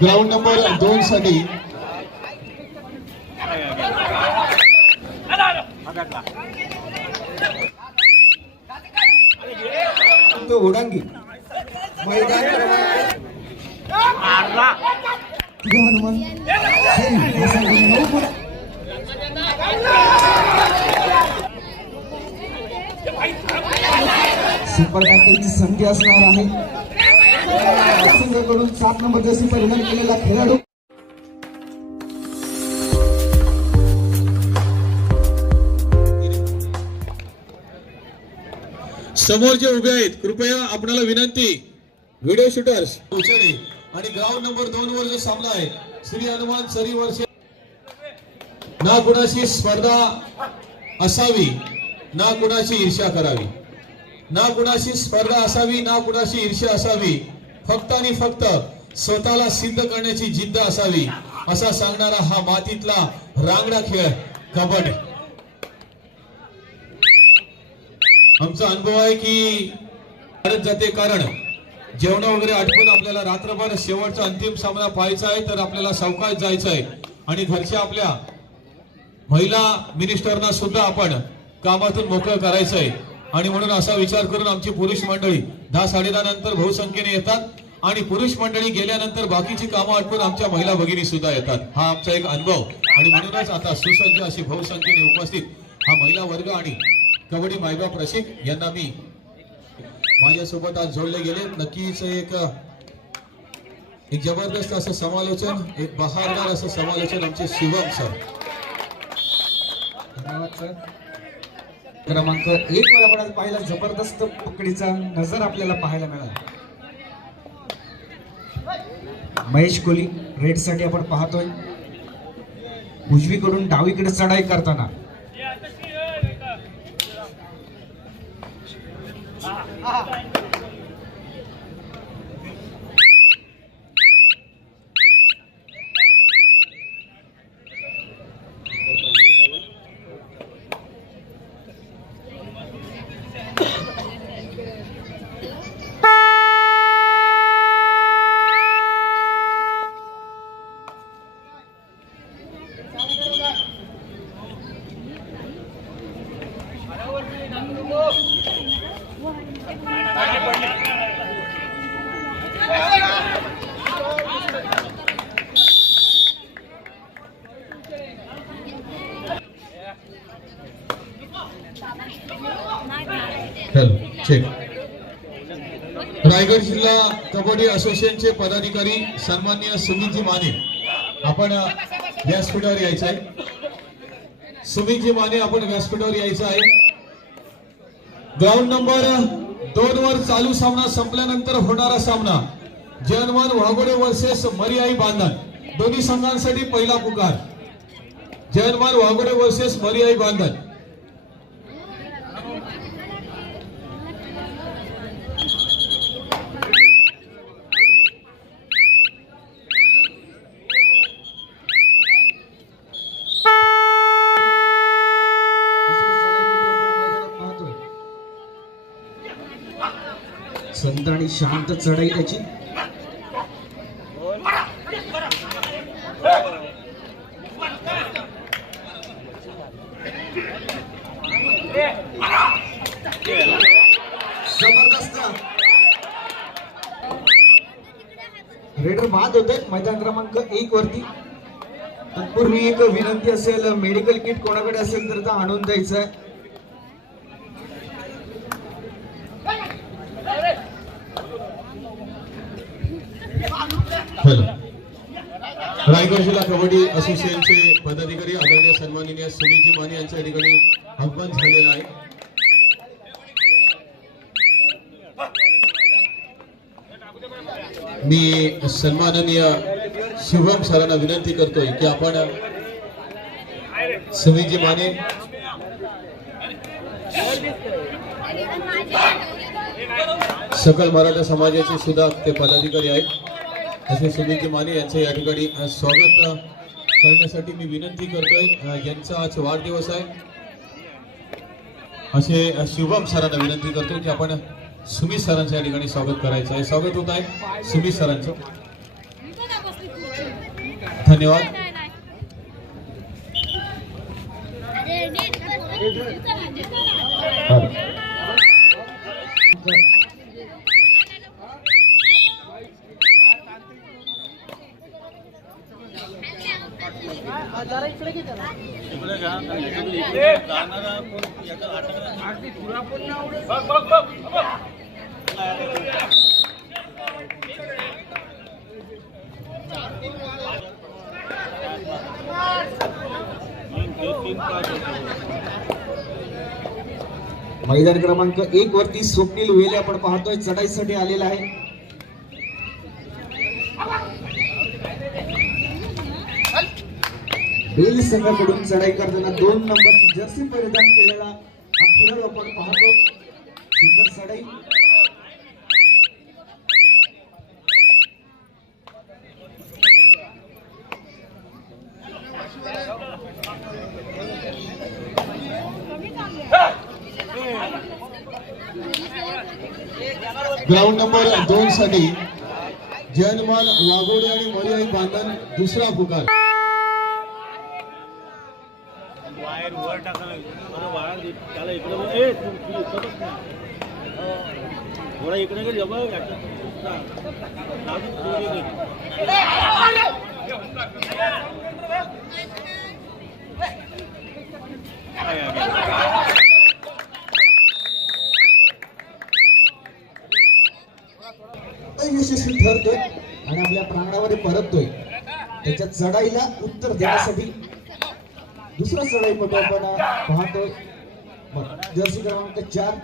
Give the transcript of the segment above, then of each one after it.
Ground number दोन साठी. तो. सुपर टॅकलची संधी असणार आहे. संघाकडून सात नंबर जर्सी परिधान केलेला खेळाडू. समोर जे उभे आहेत कृपया आपणाला विनंती. व्हिडिओ शूटर्स उचले आणि ग्राउंड नंबर दोन वर जो सामना आहे श्री हनुमान सरी वर्ष. ना कुणाची स्पर्धा असावी ना कुणाची ईर्ष्या करावी. ना कुणाची स्पर्धा असावी ना कुणाची ईर्ष्या असावी फक्त आणि फक्त स्वतःला सिद्ध करण्याची जिद्द असावी असा सांगणारा हा मातीतला रांगडा खेळ कबड्डी. आमचा अनुभव आहे की वाढत जाते कारण जेवण वगैरे आटपून आपल्याला रात्रभर शेवटचा अंतिम सामना पाहायचा आहे तर आपल्याला सावकाश जायचं आहे. आणि घरच्या आपल्या महिला मिनिस्टरना सुद्धा आपण कामातून मोकळं करायचं आहे. आणि म्हणून असा विचार करून आमची पुरुष मंडळी दहा साडेदहा नंतर बहुसंख्येने येतात आणि पुरुष मंडळी गेल्यानंतर बाकीची कामं आटपून आमच्या महिला भगिनी सुद्धा येतात. हा आमचा एक अनुभव. आणि म्हणूनच आता सुसज्ज अशी बहुसंख्येने उपस्थित हा महिला वर्ग आणि कबड्डी मायबाप रसिक यांना मी माझ्यासोबत आज जोडले गेले. नक्कीच एक एक जबरदस्त असं समालोचन एक बहारदार असं समालोचन आमचे शिवम सर. धन्यवाद सर. क्रमांक एक वर आपण पाहिला जबरदस्त पकडीचा नजर आपल्याला पाहायला मिळाला. महेश कोली रेडसाठी आपण पाहतोय. उजवीकडून डावीकडे चढाई करताना. हॅलो चेक रायगड जिल्हा कबड्डी असोसिएशनचे पदाधिकारी सन्मान्य सुमितजी माने. आपण व्यासपीठावर यायचं आहे. सुमितजी माने आपण व्यासपीठावर यायचं आहे. ग्राउंड नंबर दोन वर चालू सामना संपल्यानंतर होणारा सामना. जयनवान वाघोडे वर्सेस मरियाई बांधण. दोन्ही संघांसाठी पहिला पुकार. जयनवान वाघोडे वर्सेस मरियाई बांधण संत आणि शांत चढाई त्याची. रेडर बाद होते मैदान क्रमांक एक वरती. तत्पूर्वी एक विनंती असेल मेडिकल किट कोणाकडे असेल तर आणून द्यायचं आहे रायगड जिल्हा कबड्डी असोसिएशनचे पदाधिकारी आदरणीय सन्माननीय सुनीलजी माने यांच्या ठिकाणी आव्हान झालेलं आहे. मी सन्माननीय शुभम सरांना विनंती करतोय की आपण सुनीलजी माने सकल मराठा समाजाचे सुद्धा ते पदाधिकारी आहेत. असे सुनीलजी माने यांचं या ठिकाणी स्वागत करण्यासाठी मी विनंती करतोय. यांचा आज वाढदिवस आहे. असे अ, शिवम सरांना विनंती करतो की आपण सुमित सरांचं या ठिकाणी स्वागत करायचं आहे. स्वागत होत आहे सुमित सरांचं. धन्यवाद. मैदान क्रमांक एक वरती स्वप्नील वेले आपण पाहतोय. चढाईसाठी आलेला आहे. बेल संघाकडून चढाई करताना दोन नंबरची जर्सी परिधान केलेला हा खेळाडू आपण पाहतो. सुंदर चढाई. ग्राउंड नंबर दोन साठी जयनमान वाघोडे आणि मर्याई बांधन दुसरा पुकार. वायर वर टाकायला इकडे बघ. ए, तू- तू इकडं बघ ना. हो. थोडा इकडे गेली बघ याच्या. लागून पुढे गेली. काय आहे? यशस्वी ठरतोय आणि आपल्या प्रांगणामध्ये परततोय. त्याच्या चढाईला उत्तर देण्यासाठी दुसरा चढाईपटू आपण पाहतोय. जर्सी क्रमांक चार.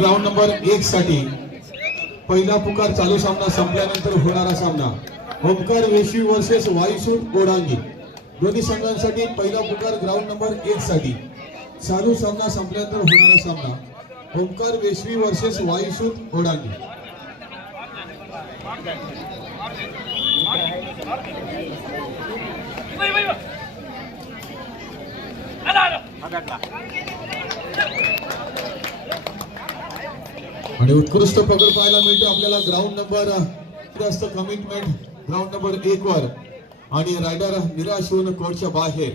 ग्राउंड नंबर एक साठी. पहिला पुकार चालू सामना संपल्यानंतर होणारा सामना. ओमकार वेशी वर्सेस वाईसूट गोडांगी. दोन्ही संघांसाठी पहिला पुकार ग्राउंड नंबर एक साठी. चालू सामना संपल्यानंतर होणारा सामना. ओमकार वेशवी वर्सेस वायुसूट ओढांगी आणि उत्कृष्ट पकड पाहायला मिळतो आपल्याला ग्राउंड नंबर जास्त कमिटमेंट ग्राउंड नंबर एक वर. आणि रायडर निराश होऊन कोर्टच्या बाहेर.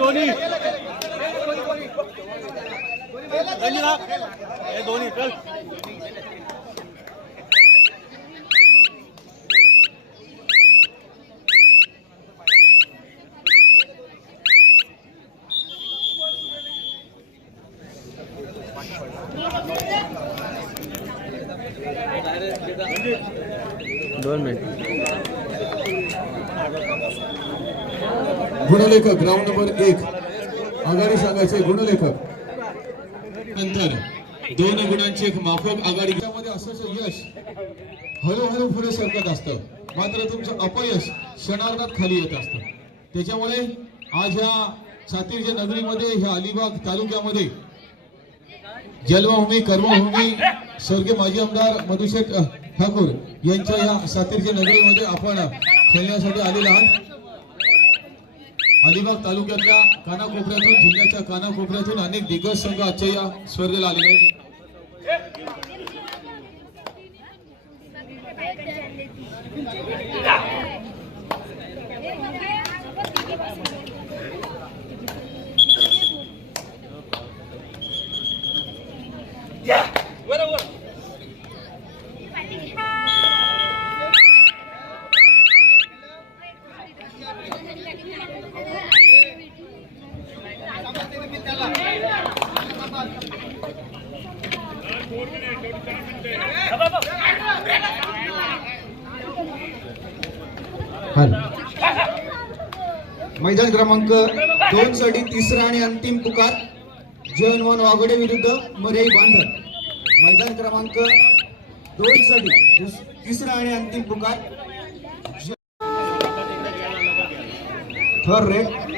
धोनी धन्यवाद एह् धोनी चल. दोन मिनिट. गुणलेखक ग्राउंड नंबर एक. आघाडी सांगायचे गुणलेखक. नंतर दोन गुणांची एक माफक आघाडी. त्यामध्ये यश हळूहळू पुढे सरकत असतं. मात्र तुमचं अपयश क्षणार्धात खाली येत असतं. त्याच्यामुळे आज ह्या सातीरच्या नगरीमध्ये ह्या अलिबाग तालुक्यामध्ये जन्मभूमी कर्मभूमी स्वर्गीय माजी आमदार मधुशेठ ठाकूर यांच्या या सातीरच्या नगरीमध्ये आपण खेळण्यासाठी आलेलो आहात. अलिबाग तालुक्यातल्या कानाकोपऱ्यातून जिल्ह्याच्या कानाकोपऱ्यातून अनेक दिग्गज संघ आजच्या या स्पर्धेला आलेले आहेत. मैदान क्रमांक दोन साठी तिसरा आणि अंतिम पुकार. जयनमोहन वाघोडे विरुद्ध मर्याई बांधत मैदान क्रमांक दोन साठी तिसरा आणि अंतिम बुकात थर्ड रेट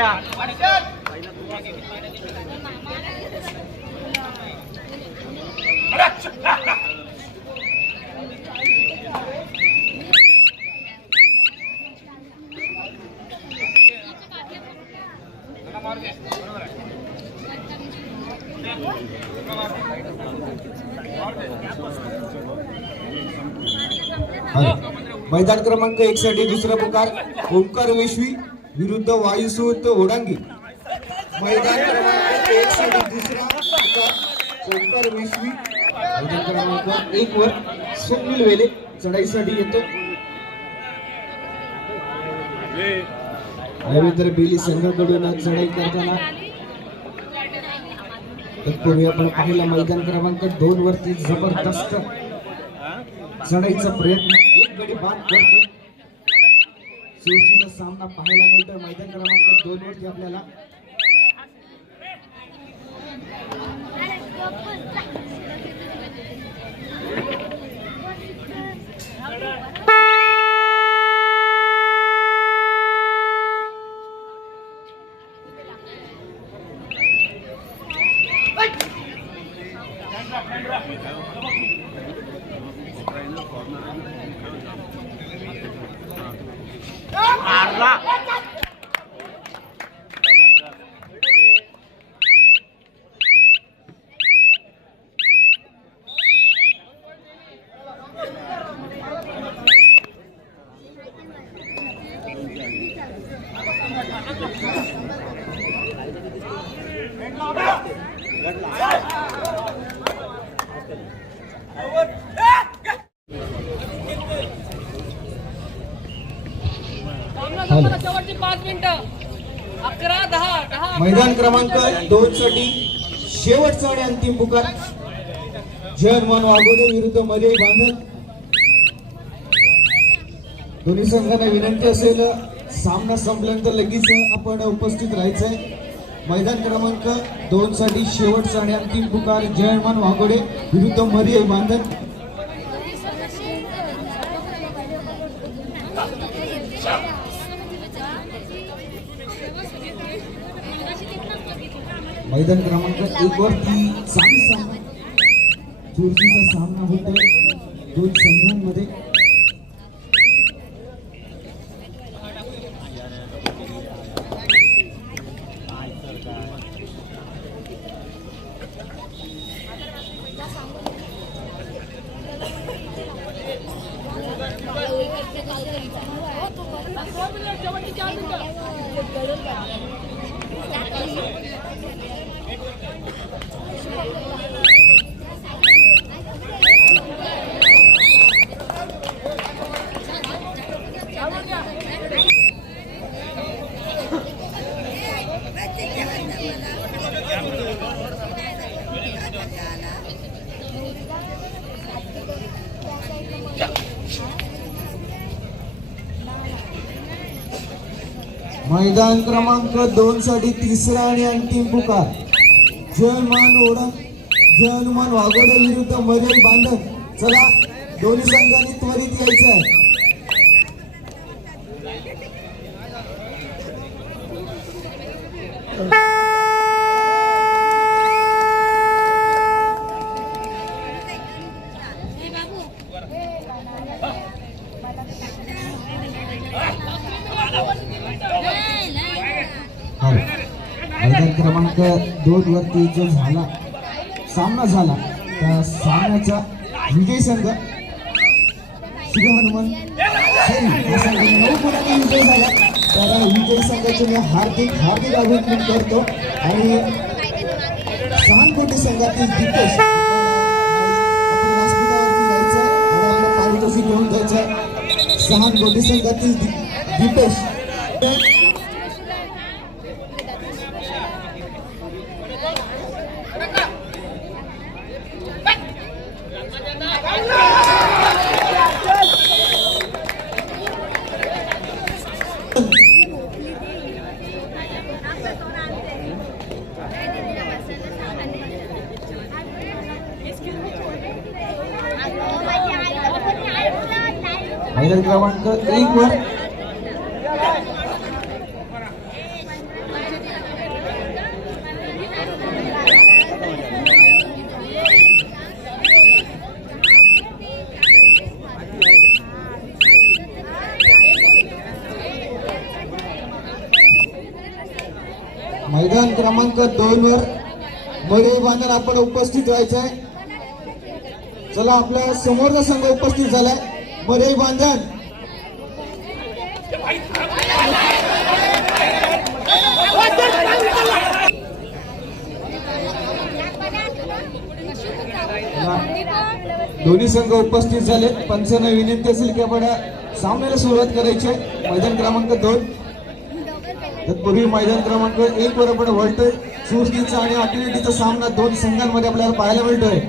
आल्या. मैदान क्रमांक एक साठी दुसरा पुकार ओंकार वेशवी. विरुद्ध वायुसूत ओडांगी मैदान क्रमांक एक साठी दुसरा ओंकार वेशवी मैदान क्रमांक एक वर सुनील वेले चढाईसाठी येतो रवींद्र बेली संघाकडून चढाई करताना तत्पूर्वी आपण पाहिला मैदान क्रमांक दोन वरती जबरदस्त चढाईचा प्रयत्न. एक गडी बाद करतो चुरशीचा सामना पाहायला मिळतोय मैदान क्रमांक दोन वरती आपल्याला शेवटची पाच मिनिटं अकरा दहा दहा मैदान क्रमांक दोन साठी शेवटचा आणि अंतिम पुकार. जयमान वाघोदे विरुद्ध मर्याय बांधत दोन्ही संघांना विनंती असेल सामना संपल्यानंतर लगेच आपण उपस्थित राहायचंय. मैदान क्रमांक दोन साठी शेवटचा आणि अंतिम पुकार. जयमान वाघोडे विरुद्ध मर्याय बांधत मैदान क्रमांक एक वरती चांगली सामना चुरशीचा सामना होतोय दोन संघांमध्ये. हो, मैदान क्रमांक दोन साठी तिसरा आणि अंतिम पुकार. जय हनुमान ओढा. जय हनुमान वाघोडे विरुद्ध मर्याद बांधव चला दोन्ही संघांनी त्वरित यायचं आहे दोन वरती जो झाला सामना झाला त्या सामन्याचा विजय संघ श्री हनुमान शेरी या संघाने नऊ गुणांनी विजय झाला तर विजय संघाचे मी हार्दिक हार्दिक अभिनंदन करतो. आणि सहानकोटी संघातील दिपेश आपण व्यासपीठावरती जायचं आणि आपलं पारितोषिक घेऊन जायचं सहानकोटी संघातील दि- मैदान क्रमांक एक वर. मैदान क्रमांक दोन वर. मरे बांधण आपण उपस्थित व्हायचंय. चला आपल्या समोरचा संघ उपस्थित झालाय. मरे बांधण. दोन्ही संघ उपस्थित झाले पंचांना विनंती असेल की आपण सामन्याला सुरुवात करायची आहे. मैदान क्रमांक दोन. तत्पूर्वी मैदान क्रमांक एक वर आपण वळतोय. सुरतीचा आणि अटिलिटीचा सामना दोन संघांमध्ये आपल्याला पाहायला मिळतोय.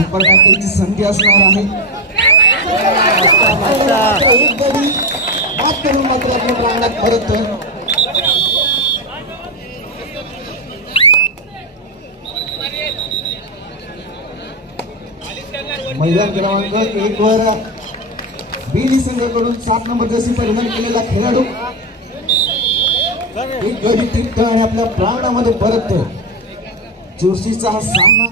सुपर टॅकलची संधी असणार आहे. बाद करून मात्र आपल्या प्रांगणात परततोय. मैदान क्रमांक एक वर बीडी संघाकडून सात नंबर जशी परिधान केलेला खेळाडू. एक गडी खेळ आणि आपल्या प्रांगणामध्ये परततो चुरशीचा हा सामना